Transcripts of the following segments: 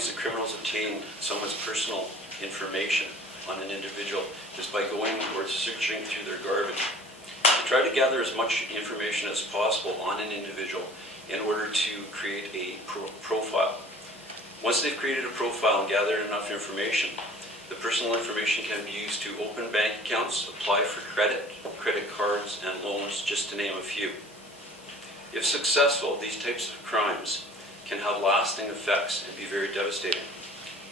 ways that criminals obtain someone's personal information on an individual is by going or searching through their garbage. They try to gather as much information as possible on an individual in order to create a profile. Once they've created a profile and gathered enough information, the personal information can be used to open bank accounts, apply for credit cards, and loans, just to name a few. If successful, these types of crimes can have lasting effects and be very devastating.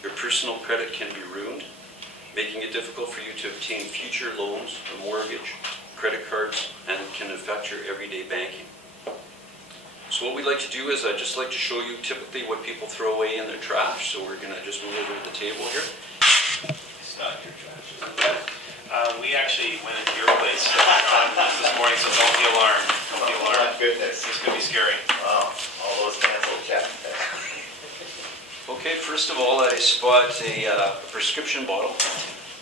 Your personal credit can be ruined, making it difficult for you to obtain future loans or mortgage, credit cards, and can affect your everyday banking. So what we'd like to do is I'd just like to show you typically what people throw away in their trash. So we're going to just move over to the table here. It's not your trash, is it? We actually went into your place this morning, so don't be alarmed. Don't be alarmed. Oh my goodness. It's going to be scary. Wow, all those canceled checks. Okay, first of all, I spot a prescription bottle.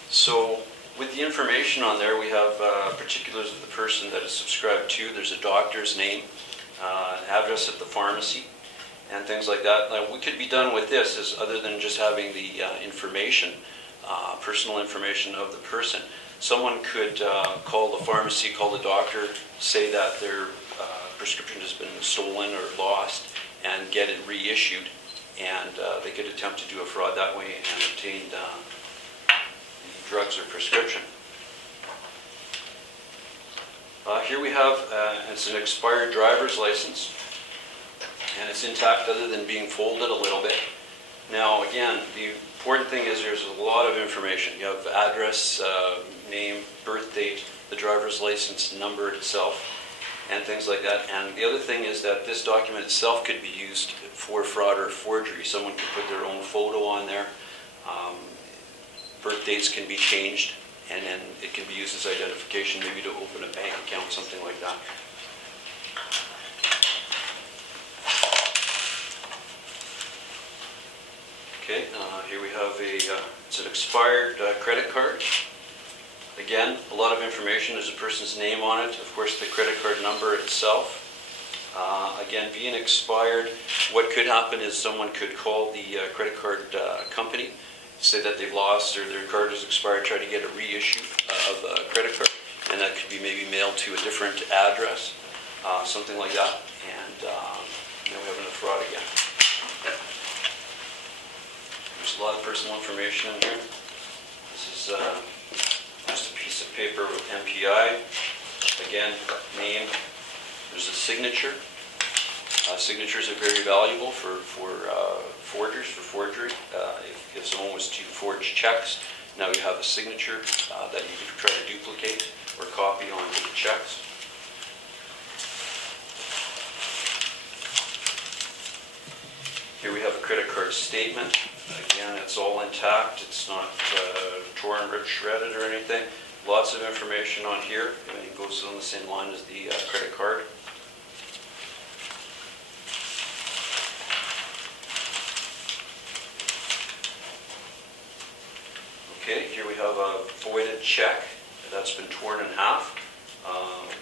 So with the information on there, we have particulars of the person that is subscribed to. There's a doctor's name, address at the pharmacy, and things like that. Now, what could be done with this is, other than just having the information, personal information of the person, someone could call the pharmacy, call the doctor, say that their prescription has been stolen or lost, and get it reissued, and they could attempt to do a fraud that way and obtain drugs or prescription. Here we have, it's an expired driver's license, and it's intact other than being folded a little bit. Now again, the important thing is there's a lot of information. You have address, name, birth date, the driver's license number itself, and things like that. And the other thing is that this document itself could be used for fraud or forgery. Someone could put their own photo on there. Birth dates can be changed, and then it can be used as identification, maybe to open a bank account, something like that. Okay, here we have it's an expired credit card. Again, a lot of information. There's a person's name on it, of course the credit card number itself. Again, being expired, what could happen is someone could call the credit card company, say that they've lost or their card is expired, try to get a reissue of a credit card, and that could be maybe mailed to a different address, something like that, and now we have another fraud again. There's a lot of personal information in here. This is just a piece of paper with MPI. Again, name. There's a signature. Signatures are very valuable for forgers, for forgery. If someone was to forge checks, now you have a signature that you can try to duplicate or copy onto the checks. Here we have a credit card statement. Again, it's all intact. It's not torn, ripped, shredded or anything. Lots of information on here. It goes on the same line as the credit card. Okay, here we have a voided check that's been torn in half.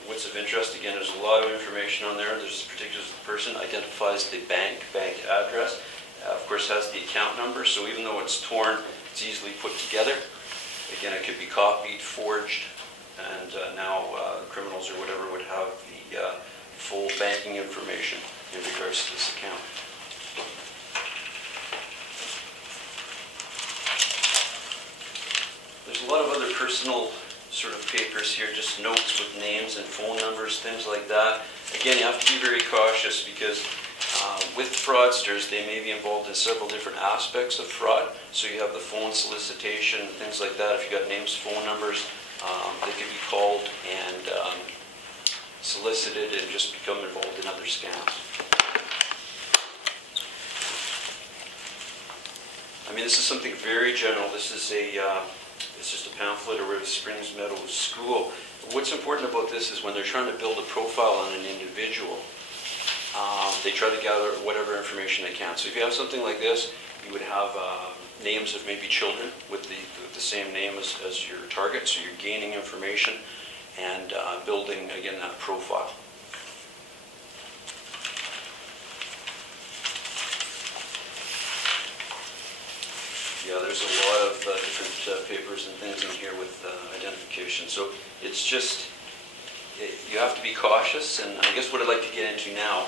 What's of interest, again, there's a lot of information on there. There's particulars of the person, identifies the bank address, of course has the account number, so even though it's torn, it's easily put together. Again, it could be copied, forged, and now criminals or whatever would have the full banking information in regards to this account. There's a lot of other personal sort of papers here, just notes with names and phone numbers, things like that. Again, you have to be very cautious because with fraudsters, they may be involved in several different aspects of fraud. So you have the phone solicitation, things like that. If you've got names, phone numbers, they can be called and solicited and just become involved in other scams. I mean, this is something very general. This is it's just a pamphlet or the Springs Meadows School. What's important about this is when they're trying to build a profile on an individual, they try to gather whatever information they can. So if you have something like this, you would have names of maybe children with the same name as your target, so you're gaining information and building, again, that profile. there's a lot of different papers and things in here with identification. So it's just, you have to be cautious, and I guess what I'd like to get into now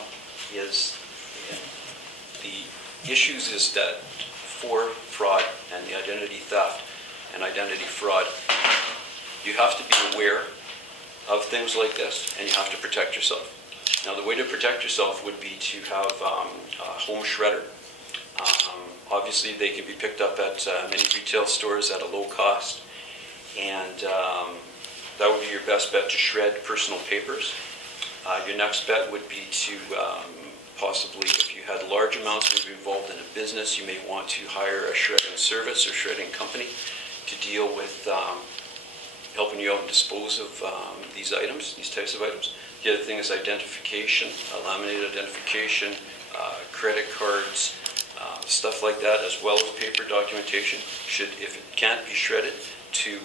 is the issues is that for fraud and the identity theft and identity fraud, you have to be aware of things like this, and you have to protect yourself. Now, the way to protect yourself would be to have a home shredder. Obviously, they can be picked up at many retail stores at a low cost, and that would be your best bet to shred personal papers. Your next bet would be to possibly, if you had large amounts, maybe involved in a business, you may want to hire a shredding service or shredding company to deal with helping you out and dispose of these items, these types of items. The other thing is identification, laminated identification, credit cards, stuff like that, as well as paper documentation. Should, if it can't be shredded, to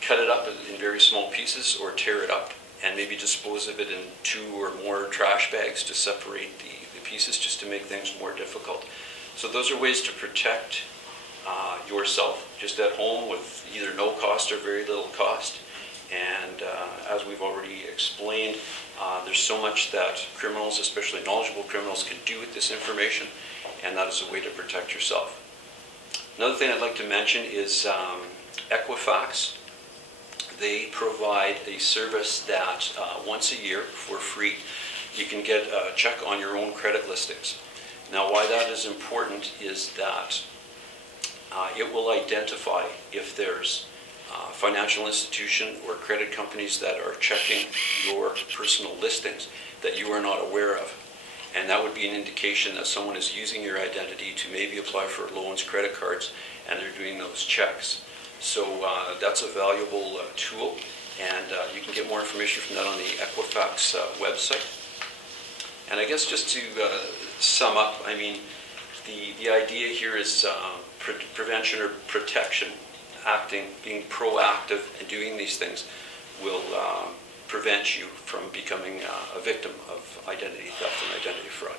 cut it up in very small pieces or tear it up and maybe dispose of it in 2 or more trash bags to separate the pieces, just to make things more difficult. So those are ways to protect yourself just at home with either no cost or very little cost. And as we've already explained, there's so much that criminals, especially knowledgeable criminals, can do with this information, and that is a way to protect yourself. Another thing I'd like to mention is Equifax. They provide a service that once a year for free, you can get a check on your own credit listings. Now, why that is important is that it will identify if there's financial institution or credit companies that are checking your personal listings that you are not aware of. And that would be an indication that someone is using your identity to maybe apply for loans, credit cards, and they're doing those checks. So that's a valuable tool, and you can get more information from that on the Equifax website. And I guess just to sum up, I mean, the idea here is prevention or protection. Acting, being proactive and doing these things will prevent you from becoming a victim of identity theft and identity fraud.